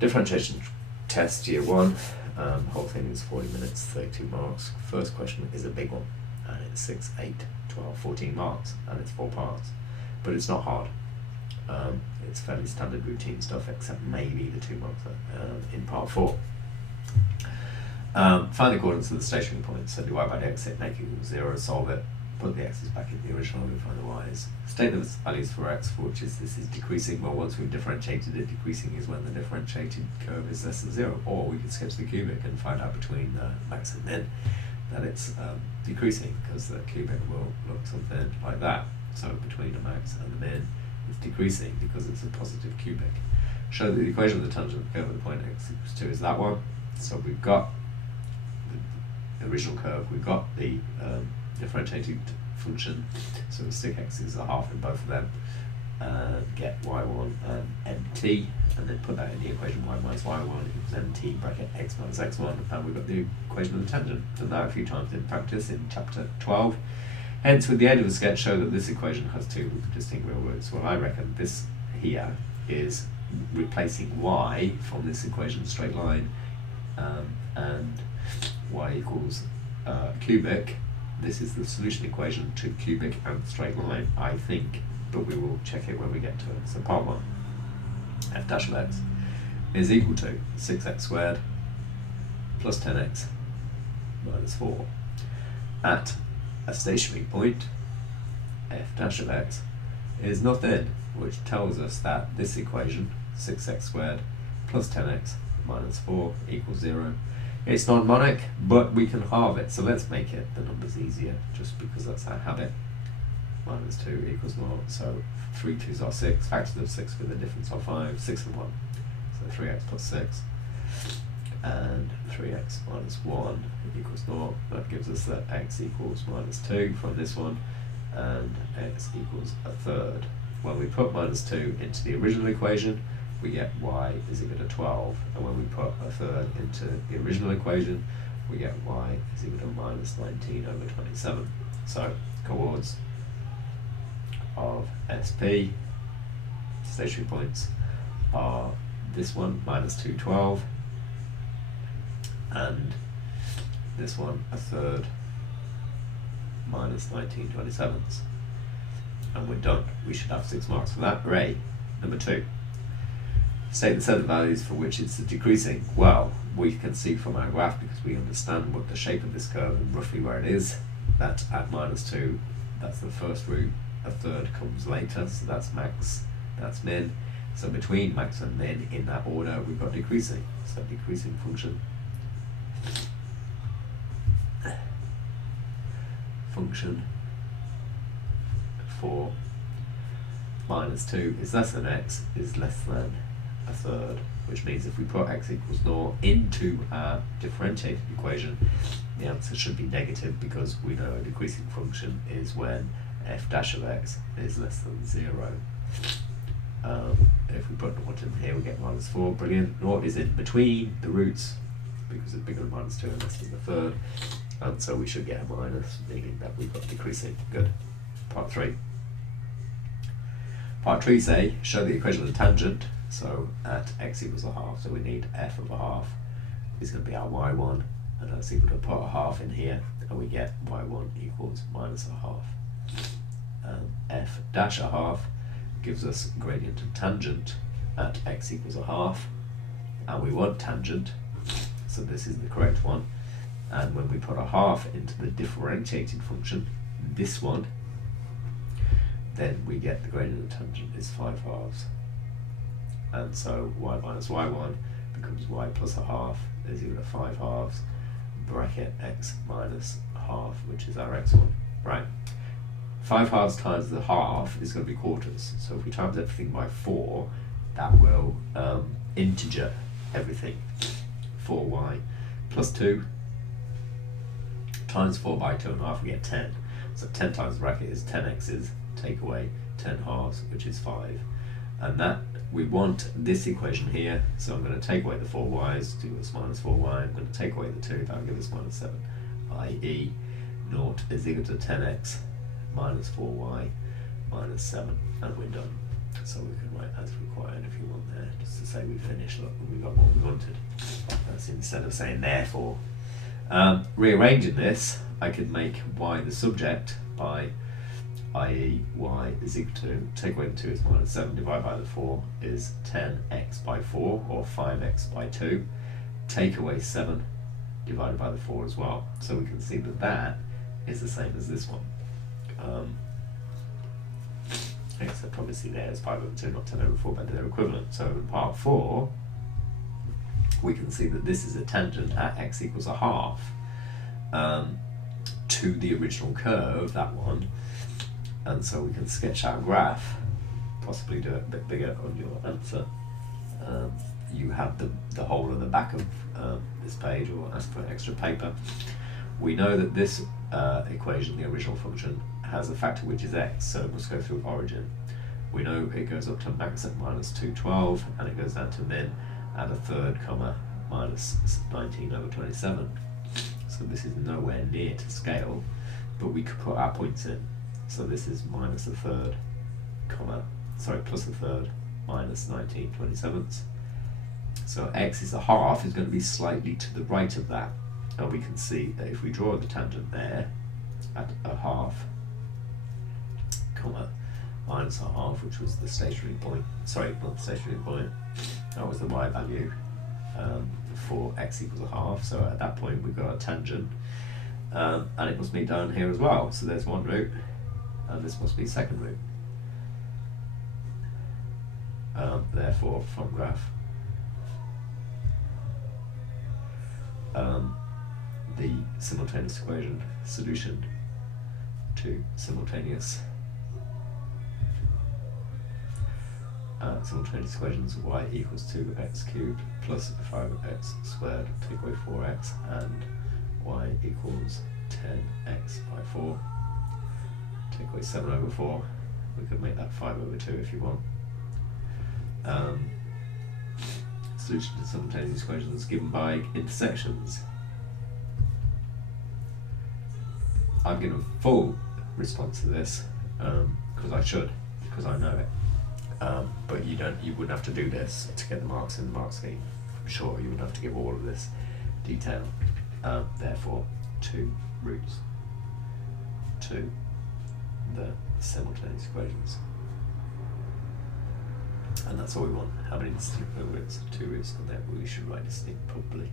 Differentiation test year 1, whole thing is 40 minutes, 32 marks. First question is a big one, and it's 6, 8, 12, 14 marks, and it's 4 parts. But it's not hard. It's fairly standard routine stuff, except maybe the 2 marks in part 4. Find the coordinates of the stationary points. So divide by the x, make it equal 0, solve it, put the x's back in the original and find the y's. State the values for x, for which this is decreasing. Well, once we've differentiated it, decreasing is when the differentiated curve is less than 0. Or we can sketch the cubic and find out between max and min that it's decreasing, because the cubic will look something like that. So between the max and the min, it's decreasing because it's a positive cubic. Show that the equation of the tangent curve of the point x equals 2 is that one. So we've got the original curve, we've got the differentiated function, so we stick x's a half in both of them and get y1 and mt, and then put that in the equation y minus y1 equals mt bracket x minus x1, and we've got the equation of the tangent. Done that a few times in practice in chapter 12. Hence, with the aid of the sketch, show that this equation has 2 distinct real roots. Well, I reckon this here is replacing y from this equation straight line, and y equals cubic. This is the solution equation to cubic and straight line, I think, but we will check it when we get to it. So part 1, f dash of x is equal to 6x squared plus 10x minus 4. At a stationary point, f dash of x is nothing, which tells us that this equation, 6x squared plus 10x minus 4 equals 0. It's not monic, but we can halve it, so let's make it the numbers easier, just because that's our habit. Minus 2 equals 0, so 3 2s are 6, factors of 6 with a difference of 5, 6 and 1, so 3x plus 6, and 3x minus 1 equals 0. That gives us that x equals minus 2 from this one, and x equals a third. When we put minus 2 into the original equation, we get y is equal to 12, and when we put a third into the original equation, we get y is equal to minus 19 over 27. So, coords of SP, stationary points, are this one, minus 2, 12, and this one, a third, minus 19 27ths. And we're done. We should have 6 marks for that. Hooray! Number 2. State the set of values for which it's decreasing. Well, we can see from our graph, because we understand what the shape of this curve and roughly where it is, that at minus 2, that's the first root, a third comes later, so that's max, that's min. So between max and min, in that order, we've got decreasing. So decreasing function. Function for minus 2 is less than x is less than a third, which means if we put x equals 0 into our differentiated equation, the answer should be negative, because we know a decreasing function is when f dash of x is less than 0. If we put 0 in here, we get minus 4. Brilliant. 0 is in between the roots, because it's bigger than minus 2 and less than the third, and so we should get a minus, meaning that we've got decreasing. Good. Part 3. Part 3 say, show the equation of the tangent. So at x equals a half, so we need f of a half is going to be our y1, and that's equal to put a half in here, and we get y1 equals minus a half. F dash a half gives us gradient of tangent at x equals a half, and we want tangent, so this is the correct one. And when we put a half into the differentiated function, this one, then we get the gradient of tangent is 5 halves. And so y minus y1 becomes y plus a half is equal to 5 halves, bracket x minus half, which is our x1. Right. 5 halves times the half is going to be quarters. So if we times everything by 4, that will integer everything. 4y plus 2 times 4 by 2.5, we get 10. So 10 times the bracket is 10 x's, take away 10 halves, which is 5. And that, we want this equation here, so I'm going to take away the 4y's, do us minus 4y, I'm going to take away the 2, that'll give us minus 7, i.e. 0 is equal to 10x minus 4y minus 7, and we're done. So we can write as required if you want there, just to say we finished, look, we got what we wanted. That's instead of saying therefore. Rearranging this, I could make y the subject by, i.e. y is equal to, take away the 2 is minus 7, divided by the 4 is 10x by 4, or 5x by 2. Take away 7, divided by the 4 as well. So we can see that that is the same as this one. Except obviously there's 5 over 2, not 10 over 4, but they're equivalent. So in part 4, we can see that this is a tangent at x equals a half to the original curve, that one. And so we can sketch our graph, possibly do it a bit bigger on your answer. You have the whole of the back of this page, or ask for extra paper. We know that this equation, the original function, has a factor which is x, so it must go through origin. We know it goes up to max at minus 212, and it goes down to min at a third comma minus 19 over 27. So this is nowhere near to scale, but we could put our points in. So this is minus a third comma, sorry, plus a third minus 19/27. So x is a half is going to be slightly to the right of that. And we can see that if we draw the tangent there at a half, comma, minus a half, which was the stationary point, sorry, not the stationary point, that was the y value for x equals a half. So at that point we've got a tangent, and it must be down here as well. So there's one root, and this must be second root. Therefore, from graph, the simultaneous equation solution to simultaneous equations y equals 2x cubed plus 5x squared, take away 4x, and y equals 10x by 4, take away 7 over 4. We could make that 5 over 2 if you want. Solution to simultaneous equations given by intersections. I've given a full response to this because I should, because I know it. But you wouldn't have to do this to get the marks in the mark scheme. I'm sure you would have to give all of this detail. Therefore, 2 roots to the simultaneous equations. And that's all we want. How many distinct roots? 2 roots, and then we should write distinct probably.